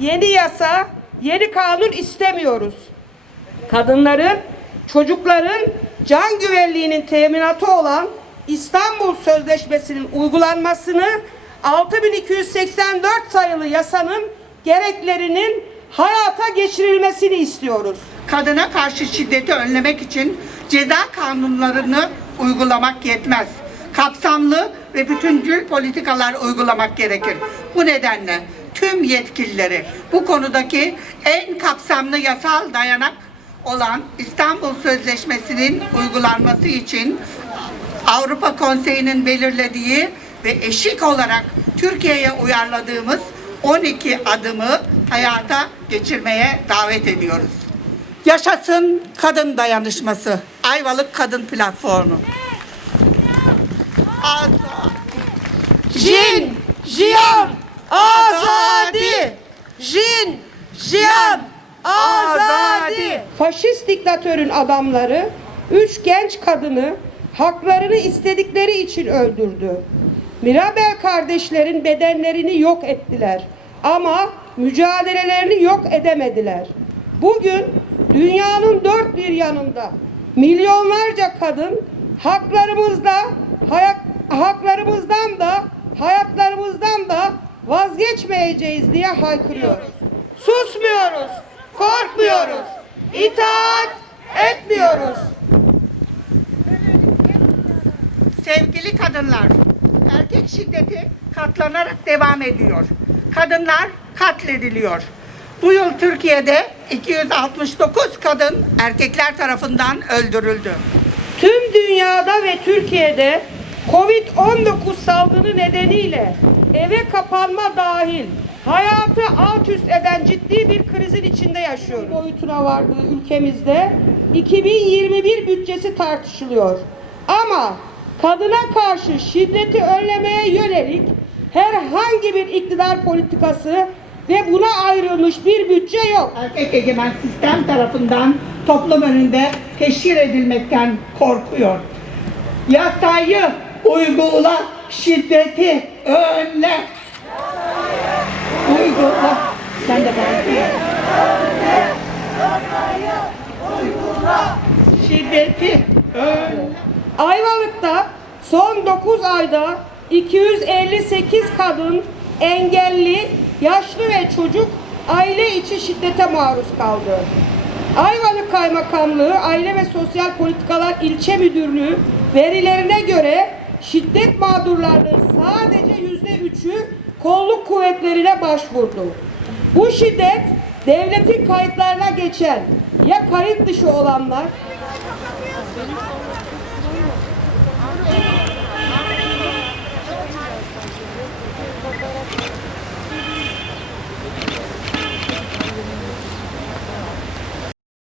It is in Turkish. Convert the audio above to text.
Yeni yasa, yeni kanun istemiyoruz. Kadınların, çocukların can güvenliğinin teminatı olan İstanbul Sözleşmesi'nin uygulanmasını 6284 sayılı yasanın gereklerinin hayat hayata geçirilmesini istiyoruz. Kadına karşı şiddeti önlemek için ceza kanunlarını uygulamak yetmez. Kapsamlı ve bütüncül politikalar uygulamak gerekir. Bu nedenle tüm yetkilileri bu konudaki en kapsamlı yasal dayanak olan İstanbul Sözleşmesi'nin uygulanması için Avrupa Konseyi'nin belirlediği ve eşik olarak Türkiye'ye uyarladığımız 12 adımı hayata geçirmeye davet ediyoruz. Yaşasın kadın dayanışması. Ayvalık Kadın Platformu. Jin, Jiyan, Azadi! Jin, Jiyan, Azadi! Faşist diktatörün adamları üç genç kadını haklarını istedikleri için öldürdü. Mirabel kardeşlerin bedenlerini yok ettiler ama mücadelelerini yok edemediler. Bugün dünyanın dört bir yanında milyonlarca kadın haklarımızda, hayat, haklarımızdan da, hayatlarımızdan da vazgeçmeyeceğiz diye haykırıyoruz. Susmuyoruz, korkmuyoruz, itaat etmiyoruz. Sevgili kadınlar, erkek şiddeti katlanarak devam ediyor. Kadınlar katlediliyor. Bu yıl Türkiye'de 269 kadın erkekler tarafından öldürüldü. Tüm dünyada ve Türkiye'de Covid-19 salgını nedeniyle eve kapanma dahil hayatı alt üst eden ciddi bir krizin içinde yaşıyoruz. Boyutuna vardığı ülkemizde 2021 bütçesi tartışılıyor. Ama kadına karşı şiddeti önlemeye yönelik herhangi bir iktidar politikası ve buna ayrılmış bir bütçe yok. Erkek egemen sistem tarafından toplum önünde teşhir edilmekten korkuyor. Yasayı uygula, şiddeti önle. Uygula. Sen de bana söyle. Şiddeti önle. Ayvalık'ta son 9 ayda 258 kadın, engelli, yaşlı ve çocuk aile içi şiddete maruz kaldı. Ayvalık Kaymakamlığı Aile ve Sosyal Politikalar İlçe Müdürlüğü verilerine göre şiddet mağdurlarının sadece yüzde üçü kolluk kuvvetlerine başvurdu. Bu şiddet devletin kayıtlarına geçen ya kayıt dışı olanlar